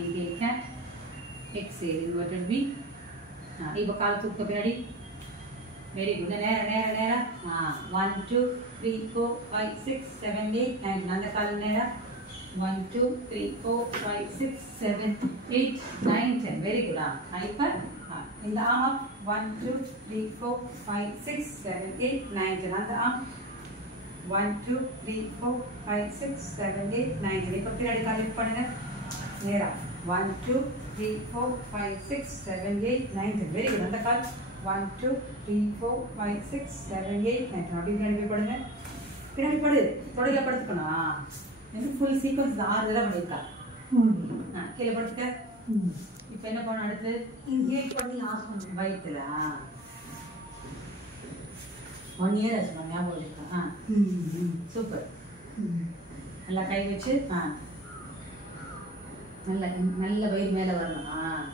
inhale cat, exhale inverted V. இப்போ கால தூக்க பின்னாடி. Very good. நேரா 1 2 3 4 5 6 7 8 9 அந்த கால நேரா 1 2 3 4 5 6 7 8 9 10. Very good. Hyper. In the arm up 1 2 3 4 5 6 7 8 9 10 அந்த arm 1 2 3 4 5 6 7 8 9 10. இப்போ பின்னாடி கால் லிஃப்ட் பண்ணுங்க நேரா 1 2 3 4 5 6 7 8 9 10. Very good. அந்த கால் 1 2 3 4 5 6 7 8 9 10. அப்படி பின்னாடி படுங்க. பின்னாடி படு. தொடங்க படுத்துக்கணும். இது ஃபுல் சீக்வென்ஸ் 6 தடவை பண்ணிருக்கா. கீழே படுத்துக்க. இப்போ என்ன பண்ணணும் அடுத்து? இன்ஹேல் பண்ணி லாஸ்ட் பண்ணு. வயித்துல 1 year ஆச்சு ஞாபகம் வச்சுக்கா. சூப்பர். நல்லா கை வச்சு நல்ல வயிறு மேலே வரணும்.